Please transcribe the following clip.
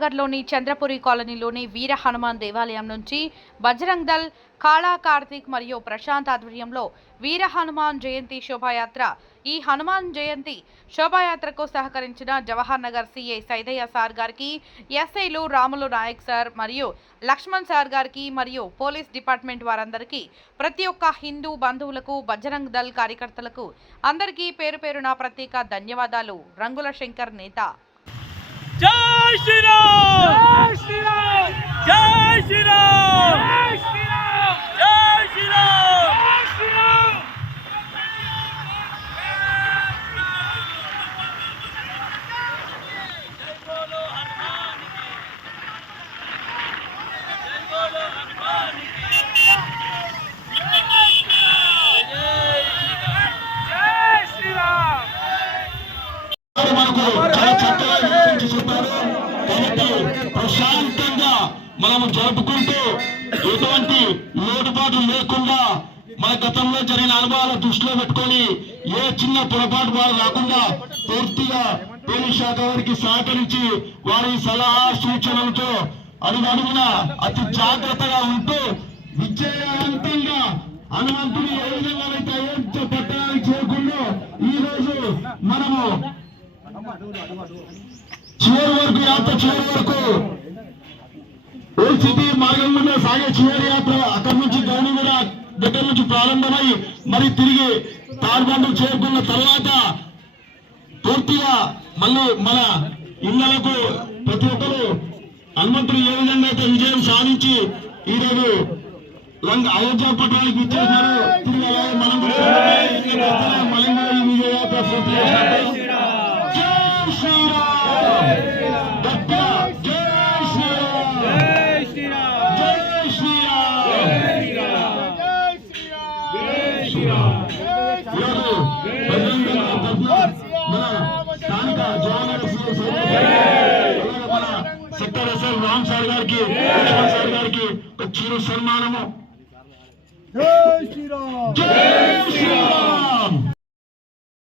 నగర్లోని చంద్రపురి కాలనీలోని వీర హనుమాన్ దేవాలయం నుంచి బజరంగ్ దల్ కాళా కార్తీక్ మరియు ప్రశాంత్ ఆధ్వర్యంలో వీర హనుమాన్ జయంతి శోభాయాత్ర. ఈ హనుమాన్ జయంతి శోభాయాత్రకు సహకరించిన జవహర్ నగర్ సిఐ సైదయ్య సార్ గారికి ఎస్ఐలు రాములు నాయక్ సార్ మరియు లక్ష్మణ్ సార్ గారికి మరియు పోలీస్ డిపార్ట్మెంట్ వారందరికీ ప్రతి ఒక్క హిందూ బంధువులకు బజరంగ్ దల్ కార్యకర్తలకు అందరికీ పేరు పేరున ప్రత్యేక ధన్యవాదాలు. రంగుల శంకర్ నేత. జై శ్రీరామ్ జై శ్రీరామ్ జై శ్రీరామ్ జై మనం జరుపుకుంటూ ఎటువంటి లోటుపాటు లేకుండా మన గతంలో జరిగిన అనుభవాలు దృష్టిలో పెట్టుకొని ఏ చిన్న పొరపాటు వారు రాకుండా పూర్తిగా పోలీస్ శాఖ వారికి సహకరించి వారి సలహా సూచనలతో అడుగడుగున అతి జాగ్రత్తగా ఉంటూ విజయవంతంగా హనుమంతుని ఏ విధంగా అయితే అయోధ్య పట్టణానికి చేరుకుందో ఈ రోజు మనము చివరి వరకు యాత్ర చివరి వరకు ఓల్డ్ సిటీ మార్గం గుండా సాగే చివరి యాత్ర అక్కడి నుంచి గౌనీగూడ దగ్గర నుంచి ప్రారంభమై మరి తిరిగి తార్బండు చేరుకున్న తర్వాత పూర్తిగా మళ్ళీ మన ఇళ్ళకు ప్రతి ఒక్కరు హనుమంతుడు ఏ విధంగా అయితే విజయం సాధించి ఈరోజు లంక అయోధ్య పట్టణానికి ఇచ్చేసినారు తిరిగి అలాగే మనం కూడా మళ్ళీ కూడా ఈ విజయయాత్ర పూర్తి సెక్టర్ ఎస్ఎల్ రామ్ సార్ గారికి సార్ గారికి ఒక చిరు సన్మానము. జై శ్రీరామ్. జై శ్రీరామ్.